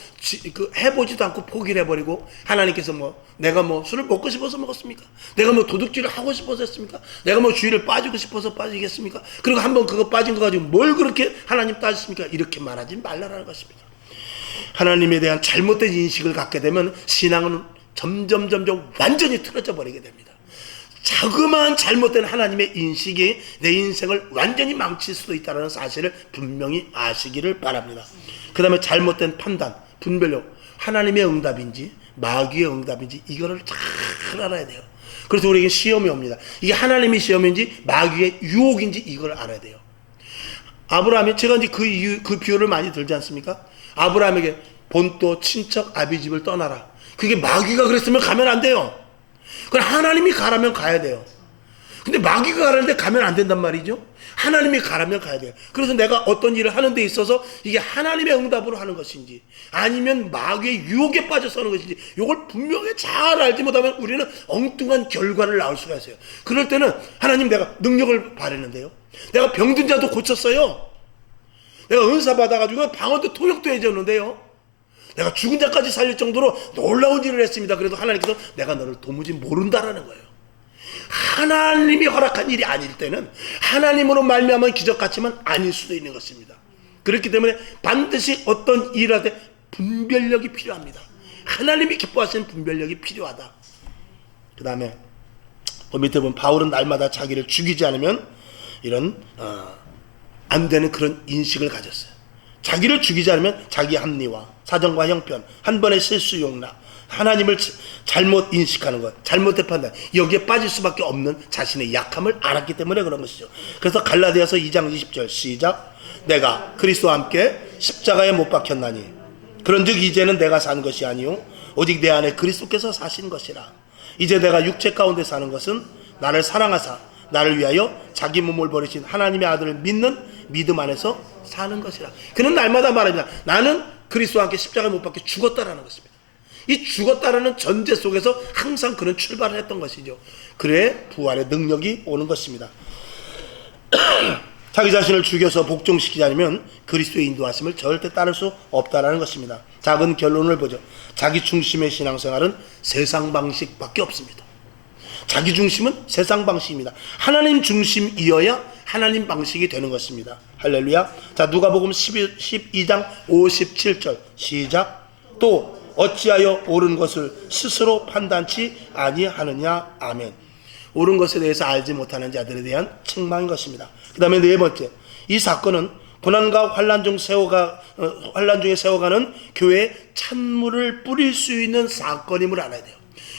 해보지도 않고 포기를 해버리고, 하나님께서 내가 술을 먹고 싶어서 먹었습니까? 내가 도둑질을 하고 싶어서 했습니까? 내가 주의를 빠지고 싶어서 빠지겠습니까? 그리고 한번 그거 빠진 거 가지고 뭘 그렇게 하나님 따지십니까? 이렇게 말하지 말라라는 것입니다. 하나님에 대한 잘못된 인식을 갖게 되면 신앙은 점점 완전히 틀어져 버리게 됩니다. 자그마한 잘못된 하나님의 인식이 내 인생을 완전히 망칠 수도 있다는 사실을 분명히 아시기를 바랍니다. 그 다음에 잘못된 판단, 분별력, 하나님의 응답인지 마귀의 응답인지 이거를 잘 알아야 돼요. 그래서 우리에게 시험이 옵니다. 이게 하나님의 시험인지 마귀의 유혹인지 이걸 알아야 돼요. 아브라함이, 제가 이제 그 비유를 많이 들지 않습니까? 아브라함에게 본토 친척 아비집을 떠나라. 그게 마귀가 그랬으면 가면 안 돼요. 그건 하나님이 가라면 가야 돼요. 근데 마귀가 가라는데 가면 안 된단 말이죠. 하나님이 가라면 가야 돼요. 그래서 내가 어떤 일을 하는 데 있어서 이게 하나님의 응답으로 하는 것인지 아니면 마귀의 유혹에 빠져서 하는 것인지 이걸 분명히 잘 알지 못하면 우리는 엉뚱한 결과를 낳을 수가 있어요. 그럴 때는 하나님, 내가 능력을 바랬는데요, 내가 병든 자도 고쳤어요, 내가 은사 받아가지고 방언도 통역도 해줬는데요, 내가 죽은 자까지 살릴 정도로 놀라운 일을 했습니다. 그래도 하나님께서 내가 너를 도무지 모른다라는 거예요. 하나님이 허락한 일이 아닐 때는 하나님으로 말미암은 기적 같지만 아닐 수도 있는 것입니다. 그렇기 때문에 반드시 어떤 일을 할 때 분별력이 필요합니다. 하나님이 기뻐하시는 분별력이 필요하다. 그 다음에 밑에 보면 바울은 날마다 자기를 죽이지 않으면 이런 안 되는 그런 인식을 가졌어요. 자기를 죽이지 않으면 자기 합리화, 사정과 형편, 한 번의 실수 용납, 하나님을 잘못 인식하는 것, 잘못된 판단, 여기에 빠질 수밖에 없는 자신의 약함을 알았기 때문에 그런 것이죠. 그래서 갈라디아서 2장 20절 시작. 내가 그리스도와 함께 십자가에 못 박혔나니 그런즉 이제는 내가 산 것이 아니요 오직 내 안에 그리스도께서 사신 것이라. 이제 내가 육체 가운데 사는 것은 나를 사랑하사 나를 위하여 자기 몸을 버리신 하나님의 아들을 믿는 믿음 안에서 사는 것이라. 그는 날마다 말합니다. 나는 그리스도와 함께 십자가에 못 박혀 죽었다라는 것입니다. 이 죽었다라는 전제 속에서 항상 그는 출발을 했던 것이죠. 그래 부활의 능력이 오는 것입니다. 자기 자신을 죽여서 복종시키지 않으면 그리스도의 인도하심을 절대 따를 수 없다라는 것입니다. 작은 결론을 보죠. 자기 중심의 신앙생활은 세상 방식밖에 없습니다. 자기 중심은 세상 방식입니다. 하나님 중심이어야 하나님 방식이 되는 것입니다. 할렐루야. 자, 누가복음 12장 57절 시작. 또 어찌하여 옳은 것을 스스로 판단치 아니하느냐. 아멘. 옳은 것에 대해서 알지 못하는 자들에 대한 책망인 것입니다. 그 다음에 네 번째, 이 사건은 고난과 환난 중에 세워가는 교회에 찬물을 뿌릴 수 있는 사건임을 알아야 돼요.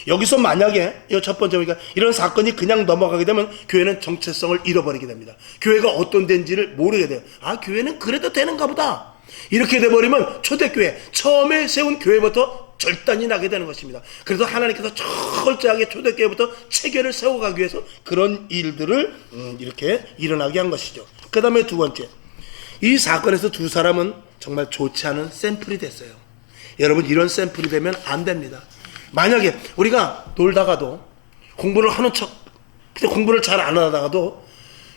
여기서 만약에 이 첫 번째 보니까 이런 사건이 그냥 넘어가게 되면 교회는 정체성을 잃어버리게 됩니다. 교회가 어떤 데인지를 모르게 돼요. 아, 교회는 그래도 되는가 보다. 이렇게 돼버리면 초대교회, 처음에 세운 교회부터 절단이 나게 되는 것입니다. 그래서 하나님께서 철저하게 초대교회부터 체계를 세워가기 위해서 그런 일들을 이렇게 일어나게 한 것이죠. 그 다음에 두 번째, 이 사건에서 두 사람은 정말 좋지 않은 샘플이 됐어요. 여러분, 이런 샘플이 되면 안 됩니다. 만약에 우리가 놀다가도 공부를 하는 척, 근데 공부를 잘 안 하다가도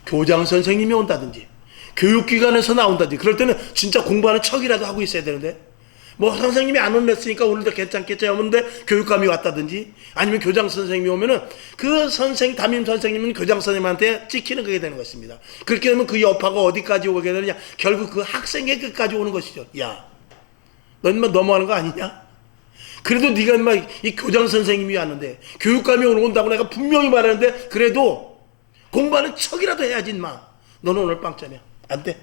교장 선생님이 온다든지 교육기관에서 나온다든지 그럴 때는 진짜 공부하는 척이라도 하고 있어야 되는데, 뭐 선생님이 안 온랬으니까 오늘도 괜찮겠지 하는데 교육감이 왔다든지 아니면 교장 선생님이 오면은 그 담임 선생님은 교장 선생님한테 찍히는 그게 되는 것입니다. 그렇게 되면 그 여파가 어디까지 오게 되느냐, 결국 그 학생의 끝까지 오는 것이죠. 야, 너 인마 넘어가는 거 아니냐? 그래도 네가 인마 이 교장 선생님이 왔는데, 교육감이 오늘 온다고 내가 분명히 말하는데, 그래도 공부하는 척이라도 해야지 인마. 너는 오늘 빵점이야. 안 돼.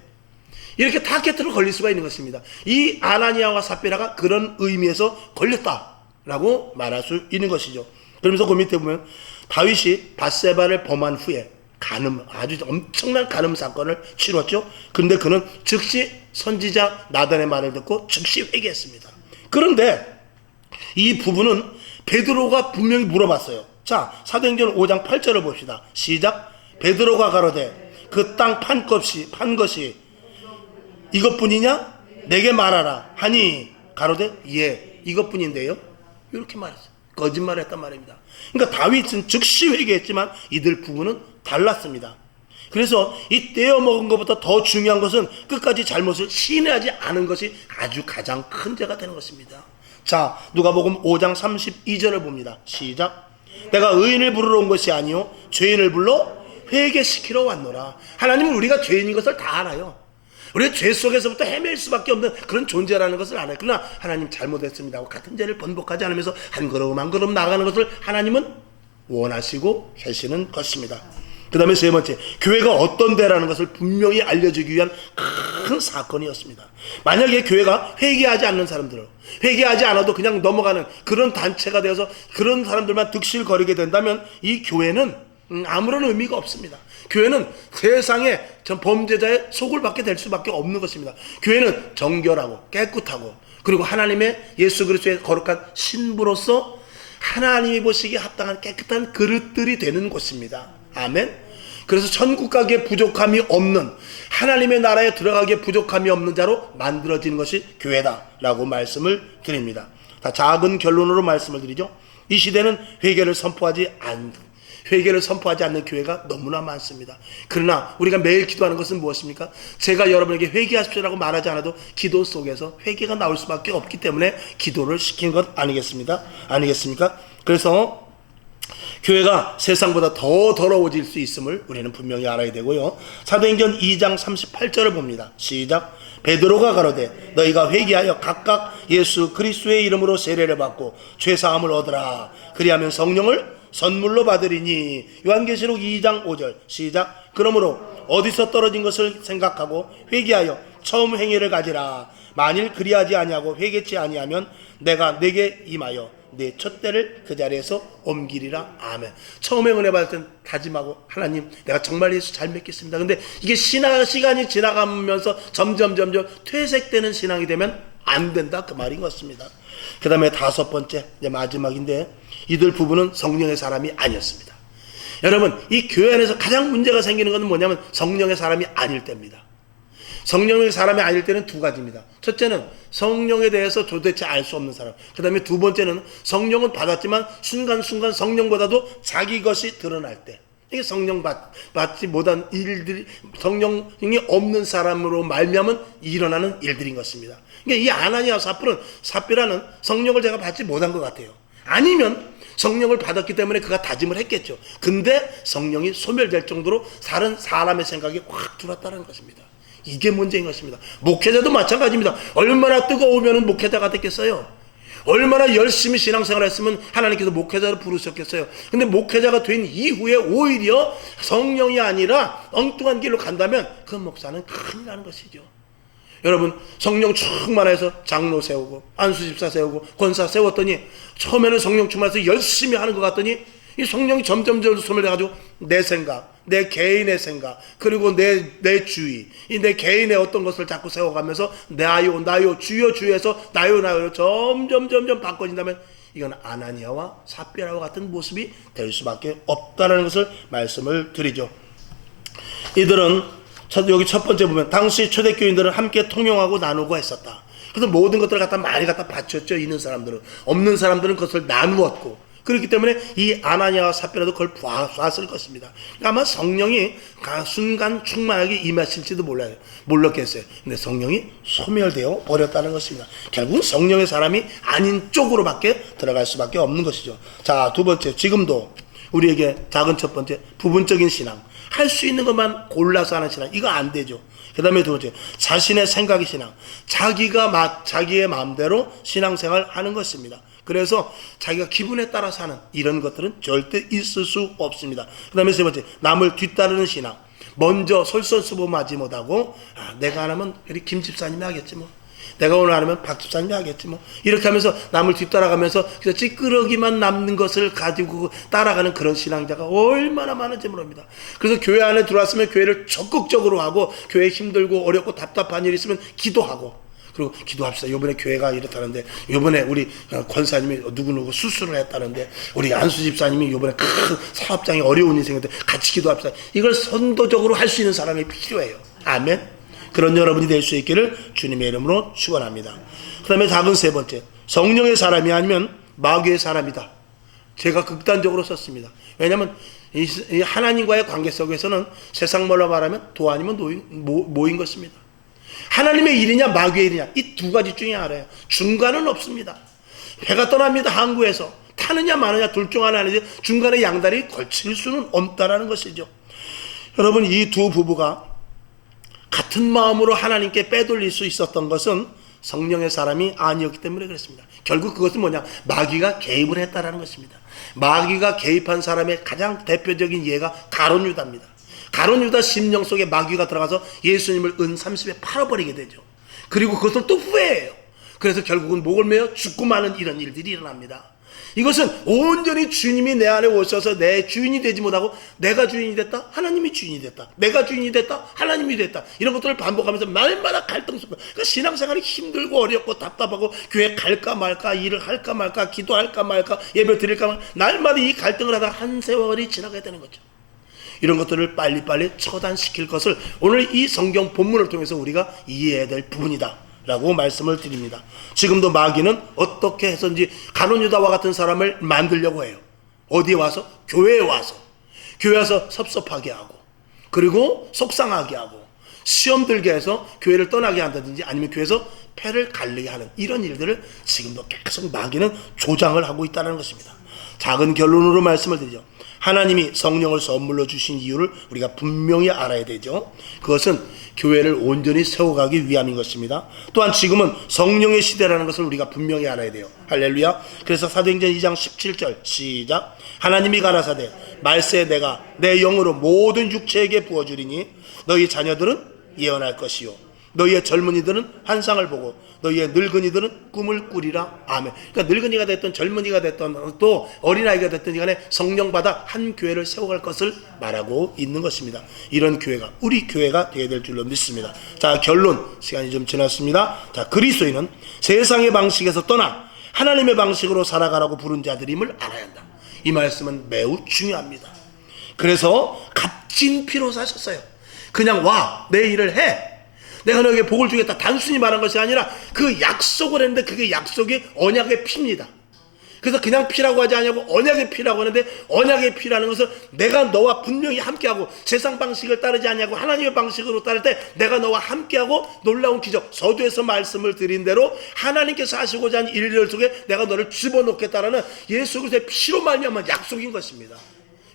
이렇게 타겟으로 걸릴 수가 있는 것입니다. 이 아나니아와 삽비라가 그런 의미에서 걸렸다라고 말할 수 있는 것이죠. 그러면서 그 밑에 보면 다윗이 밧세바를 범한 후에 아주 엄청난 간음 사건을 치렀죠. 그런데 그는 즉시 선지자 나단의 말을 듣고 즉시 회개했습니다. 그런데 이 부분은 베드로가 분명히 물어봤어요. 자, 사도행전 5장 8절을 봅시다. 시작. 베드로가 가로되 그 땅 판 것이 이것뿐이냐? 내게 말하라 하니 가로되 예, 이것뿐인데요. 이렇게 말했어요. 거짓말했단 말입니다. 그러니까 다윗은 즉시 회개했지만 이들 부부는 달랐습니다. 그래서 이 떼어 먹은 것보다 더 중요한 것은 끝까지 잘못을 시인하지 않은 것이 아주 가장 큰 죄가 되는 것입니다. 자, 누가복음 5장 32절을 봅니다. 시작. 내가 의인을 부르러 온 것이 아니요 죄인을 불러 회개시키러 왔노라. 하나님은 우리가 죄인인 것을 다 알아요. 우리가 죄 속에서부터 헤맬 수밖에 없는 그런 존재라는 것을 알아요. 그러나 하나님 잘못했습니다 하고 같은 죄를 번복하지 않으면서 한 걸음 한 걸음 나아가는 것을 하나님은 원하시고 계시는 것입니다. 그 다음에 세 번째, 교회가 어떤 데라는 것을 분명히 알려주기 위한 큰 사건이었습니다. 만약에 교회가 회개하지 않는 사람들, 회개하지 않아도 그냥 넘어가는 그런 단체가 되어서 그런 사람들만 득실거리게 된다면 이 교회는 아무런 의미가 없습니다. 교회는 세상에 전 범죄자의 속을 받게 될 수밖에 없는 것입니다. 교회는 정결하고 깨끗하고 그리고 하나님의 예수 그리스도의 거룩한 신부로서 하나님이 보시기에 합당한 깨끗한 그릇들이 되는 곳입니다. 아멘. 그래서 천국 가기에 부족함이 없는, 하나님의 나라에 들어가기에 부족함이 없는 자로 만들어지는 것이 교회다라고 말씀을 드립니다. 다 작은 결론으로 말씀을 드리죠. 이 시대는 회개를 선포하지 않는 교회가 너무나 많습니다. 그러나 우리가 매일 기도하는 것은 무엇입니까? 제가 여러분에게 회개하십시오라고 말하지 않아도 기도 속에서 회개가 나올 수밖에 없기 때문에 기도를 시킨 것 아니겠습니까? 그래서 교회가 세상보다 더 더러워질 수 있음을 우리는 분명히 알아야 되고요. 사도행전 2장 38절을 봅니다. 시작. 베드로가 가로되 너희가 회개하여 각각 예수 그리스도의 이름으로 세례를 받고 죄사함을 얻으라. 그리하면 성령을 선물로 받으리니. 요한계시록 2장 5절 시작. 그러므로 어디서 떨어진 것을 생각하고 회개하여 처음 행위를 가지라. 만일 그리하지 아니하고 회개치 아니하면 내가 내게 임하여 내 촛대를 그 자리에서 옮기리라. 아멘. 처음에 은혜 받을 땐 다짐하고 하나님 내가 정말 예수 잘 믿겠습니다. 근데 이게 시간이 지나가면서 점점 퇴색되는 신앙이 되면 안 된다, 그 말인 것입니다. 그 다음에 다섯 번째, 이제 마지막인데, 이들 부부는 성령의 사람이 아니었습니다. 여러분, 이 교회 안에서 가장 문제가 생기는 것은 뭐냐면 성령의 사람이 아닐 때입니다. 성령의 사람이 아닐 때는 두 가지입니다. 첫째는 성령에 대해서 도대체 알 수 없는 사람. 그 다음에 두 번째는 성령은 받았지만 순간순간 성령보다도 자기 것이 드러날 때, 이게 성령 받지 못한 일들이, 성령이 없는 사람으로 말미암은 일어나는 일들인 것입니다. 그러니까 이 아나니아 삽비라는 성령을 제가 받지 못한 것 같아요. 아니면 성령을 받았기 때문에 그가 다짐을 했겠죠. 근데 성령이 소멸될 정도로 다른 사람의 생각이 확 들어왔다는 것입니다. 이게 문제인 것입니다. 목회자도 마찬가지입니다. 얼마나 뜨거우면 목회자가 됐겠어요? 얼마나 열심히 신앙생활을 했으면 하나님께서 목회자를 부르셨겠어요? 근데 목회자가 된 이후에 오히려 성령이 아니라 엉뚱한 길로 간다면 그 목사는 큰일 나는 것이죠. 여러분, 성령 충만해서 장로 세우고 안수집사 세우고 권사 세웠더니 처음에는 성령 충만해서 열심히 하는 것 같더니 이 성령이 점점 소멸돼가지고 내 생각, 내 개인의 생각, 그리고 내 주의, 내 개인의 어떤 것을 자꾸 세워가면서 나요 주여에서 나요 점점 바꿔진다면 이건 아나니아와 삽비라와 같은 모습이 될 수밖에 없다는 것을 말씀을 드리죠. 이들은 여기 첫 번째 보면 당시 초대교인들은 함께 통용하고 나누고 했었다. 그래서 모든 것들을 많이 바쳤죠. 있는 사람들은. 없는 사람들은 그것을 나누었고, 그렇기 때문에 이 아나니아와 삽비라도 그걸 봤을 것입니다. 그러니까 아마 성령이 순간 충만하게 임하실지도 몰랐겠어요. 근데 성령이 소멸되어 버렸다는 것입니다. 결국은 성령의 사람이 아닌 쪽으로밖에 들어갈 수밖에 없는 것이죠. 자, 두 번째, 지금도 우리에게 작은 첫 번째, 부분적인 신앙, 할 수 있는 것만 골라서 하는 신앙, 이거 안 되죠. 그 다음에 두 번째, 자신의 생각이 신앙. 자기의 마음대로 신앙생활 하는 것입니다. 그래서 자기가 기분에 따라 사는 이런 것들은 절대 있을 수 없습니다. 그 다음에 세 번째, 남을 뒤따르는 신앙. 먼저 솔선수범하지 못하고 내가 안 하면 우리 김 집사님이 하겠지 뭐, 내가 오늘 안 하면 박 집사님이 하겠지 뭐, 이렇게 하면서 남을 뒤따라가면서 찌끄러기만 남는 것을 가지고 따라가는 그런 신앙자가 얼마나 많은지 모릅니다. 그래서 교회 안에 들어왔으면 교회를 적극적으로 하고, 교회 힘들고 어렵고 답답한 일이 있으면 기도하고, 그리고 기도합시다. 요번에 교회가 이렇다는데, 요번에 우리 권사님이 누구누구 수술을 했다는데, 우리 안수 집사님이 요번에 큰 사업장에 어려운 일이 생겼는데 같이 기도합시다. 이걸 선도적으로 할 수 있는 사람이 필요해요. 아멘. 그런 여러분이 될 수 있기를 주님의 이름으로 축원합니다. 그 다음에 작은 세 번째, 성령의 사람이 아니면 마귀의 사람이다. 제가 극단적으로 썼습니다. 왜냐하면 이 하나님과의 관계 속에서는 세상 말로 말하면 도 아니면 모인 것입니다. 하나님의 일이냐 마귀의 일이냐, 이 두 가지 중에 하나예요. 중간은 없습니다. 배가 떠납니다. 항구에서 타느냐 마느냐 둘 중 하나인데 중간에 양다리 걸칠 수는 없다라는 것이죠. 여러분, 이 두 부부가 같은 마음으로 하나님께 빼돌릴 수 있었던 것은 성령의 사람이 아니었기 때문에 그렇습니다. 결국 그것은 뭐냐, 마귀가 개입을 했다라는 것입니다. 마귀가 개입한 사람의 가장 대표적인 예가 가룟 유다입니다. 가룟 유다 심령 속에 마귀가 들어가서 예수님을 은 30에 팔아버리게 되죠. 그리고 그것을 또 후회해요. 그래서 결국은 목을 메어 죽고 마는 이런 일들이 일어납니다. 이것은 온전히 주님이 내 안에 오셔서 내 주인이 되지 못하고, 내가 주인이 됐다, 하나님이 주인이 됐다, 내가 주인이 됐다, 하나님이 됐다, 이런 것들을 반복하면서 날마다 갈등 속에, 그러니까 신앙생활이 힘들고 어렵고 답답하고, 교회 갈까 말까, 일을 할까 말까, 기도할까 말까, 예배 드릴까 말까, 날마다 이 갈등을 하다가 한 세월이 지나게 되는 거죠. 이런 것들을 빨리빨리 처단시킬 것을 오늘 이 성경 본문을 통해서 우리가 이해해야 될 부분이다 라고 말씀을 드립니다. 지금도 마귀는 어떻게 해서든지 가룟 유다와 같은 사람을 만들려고 해요. 어디에 와서? 교회에 와서 섭섭하게 하고, 그리고 속상하게 하고, 시험 들게 해서 교회를 떠나게 한다든지, 아니면 교회에서 패를 갈리게 하는 이런 일들을 지금도 계속 마귀는 조장을 하고 있다는 것입니다. 작은 결론으로 말씀을 드리죠. 하나님이 성령을 선물로 주신 이유를 우리가 분명히 알아야 되죠. 그것은 교회를 온전히 세워가기 위함인 것입니다. 또한 지금은 성령의 시대라는 것을 우리가 분명히 알아야 돼요. 할렐루야. 그래서 사도행전 2장 17절 시작. 하나님이 가라사대 말세 내가 내 영으로 모든 육체에게 부어주리니 너희 자녀들은 예언할 것이요 너희의 젊은이들은 환상을 보고 너희의 늙은이들은 꿈을 꾸리라. 아멘. 그러니까 늙은이가 됐던 젊은이가 됐던 또 어린아이가 됐던 간에 성령 받아 한 교회를 세워갈 것을 말하고 있는 것입니다. 이런 교회가 우리 교회가 되어야 될 줄로 믿습니다. 자, 결론. 시간이 좀 지났습니다. 자, 그리스도인은 세상의 방식에서 떠나 하나님의 방식으로 살아가라고 부른 자들임을 알아야 한다. 이 말씀은 매우 중요합니다. 그래서 값진 피로 사셨어요. 그냥 와, 내 일을 해, 내가 너에게 복을 주겠다, 단순히 말한 것이 아니라 그 약속을 했는데 그게 약속이 언약의 피입니다. 그래서 그냥 피라고 하지 않냐고 언약의 피라고 하는데, 언약의 피라는 것은 내가 너와 분명히 함께하고, 세상 방식을 따르지 않냐고 하나님의 방식으로 따를 때 내가 너와 함께하고 놀라운 기적, 서두에서 말씀을 드린 대로 하나님께서 하시고자 하는 일들 속에 내가 너를 집어넣겠다라는 예수 그리스도의 피로 말미암은 약속인 것입니다.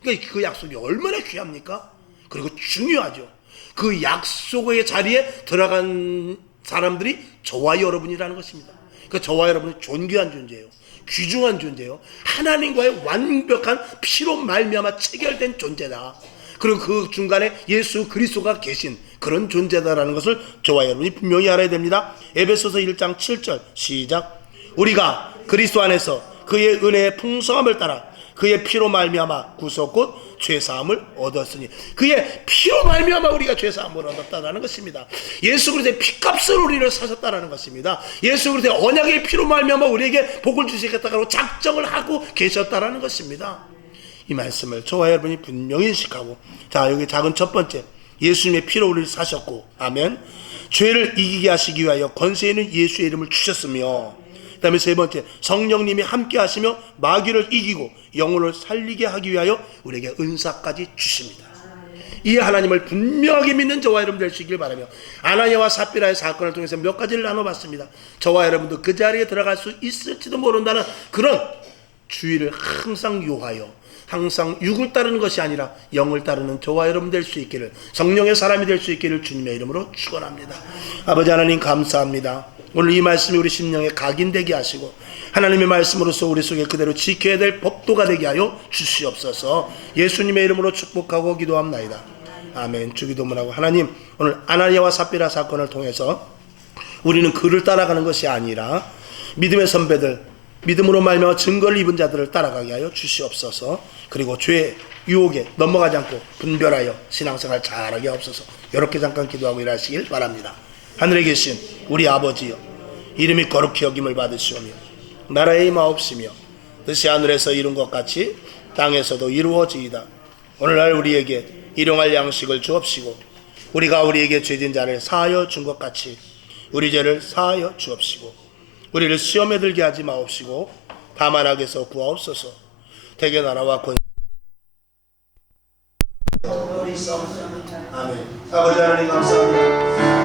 그러니까 그 약속이 얼마나 귀합니까? 그리고 중요하죠. 그 약속의 자리에 들어간 사람들이 저와 여러분이라는 것입니다. 그러니까 저와 여러분은 존귀한 존재예요. 귀중한 존재예요. 하나님과의 완벽한 피로 말미암아 체결된 존재다. 그리고 그 중간에 예수 그리스도가 계신 그런 존재다라는 것을 저와 여러분이 분명히 알아야 됩니다. 에베소서 1장 7절 시작. 우리가 그리스도 안에서 그의 은혜의 풍성함을 따라 그의 피로 말미암아 구속 곧 죄사함을 얻었으니, 그의 피로 말미암아 우리가 죄사함을 얻었다라는 것입니다. 예수 그리스도의 피값을 우리를 사셨다라는 것입니다. 예수 그리스도의 언약의 피로 말미암아 우리에게 복을 주시겠다고 작정을 하고 계셨다라는 것입니다. 이 말씀을 저와 여러분이 분명히 인식하고, 자, 여기 작은 첫 번째, 예수님의 피로 우리를 사셨고, 아멘. 죄를 이기게 하시기 위하여 권세 있는 예수의 이름을 주셨으며, 그 다음에 세 번째, 성령님이 함께 하시며 마귀를 이기고 영혼을 살리게 하기 위하여 우리에게 은사까지 주십니다. 이 하나님을 분명하게 믿는 저와 여러분 되시길 바라며, 아나니아와 삽비라의 사건을 통해서 몇 가지를 나눠봤습니다. 저와 여러분도 그 자리에 들어갈 수 있을지도 모른다는 그런 주의를 항상 요하여 항상 육을 따르는 것이 아니라 영을 따르는 저와 여러분 될 수 있기를, 성령의 사람이 될 수 있기를 주님의 이름으로 축원합니다. 아버지 하나님 감사합니다. 오늘 이 말씀이 우리 심령에 각인되게 하시고 하나님의 말씀으로서 우리 속에 그대로 지켜야 될 법도가 되게 하여 주시옵소서. 예수님의 이름으로 축복하고 기도합나이다. 아멘. 주기도문하고 하나님, 오늘 아나니아와 삽비라 사건을 통해서 우리는 그를 따라가는 것이 아니라 믿음의 선배들, 믿음으로 말미암아 증거를 입은 자들을 따라가게 하여 주시옵소서. 그리고 죄의 유혹에 넘어가지 않고 분별하여 신앙생활 잘하게 하옵소서. 이렇게 잠깐 기도하고 일하시길 바랍니다. 하늘에 계신 우리 아버지여, 이름이 거룩히 여김을 받으시오며 나라의 임하옵시며 뜻이 하늘에서 이룬 것 같이 땅에서도 이루어지이다. 오늘날 우리에게 일용할 양식을 주옵시고 우리가 우리에게 죄진 자를 사하여 준 것 같이 우리 죄를 사하여 주옵시고 우리를 시험에 들게 하지 마옵시고 다만 악에서 구하옵소서. 대개 나라와 권 아멘. 아버지 하나님 감사합니다.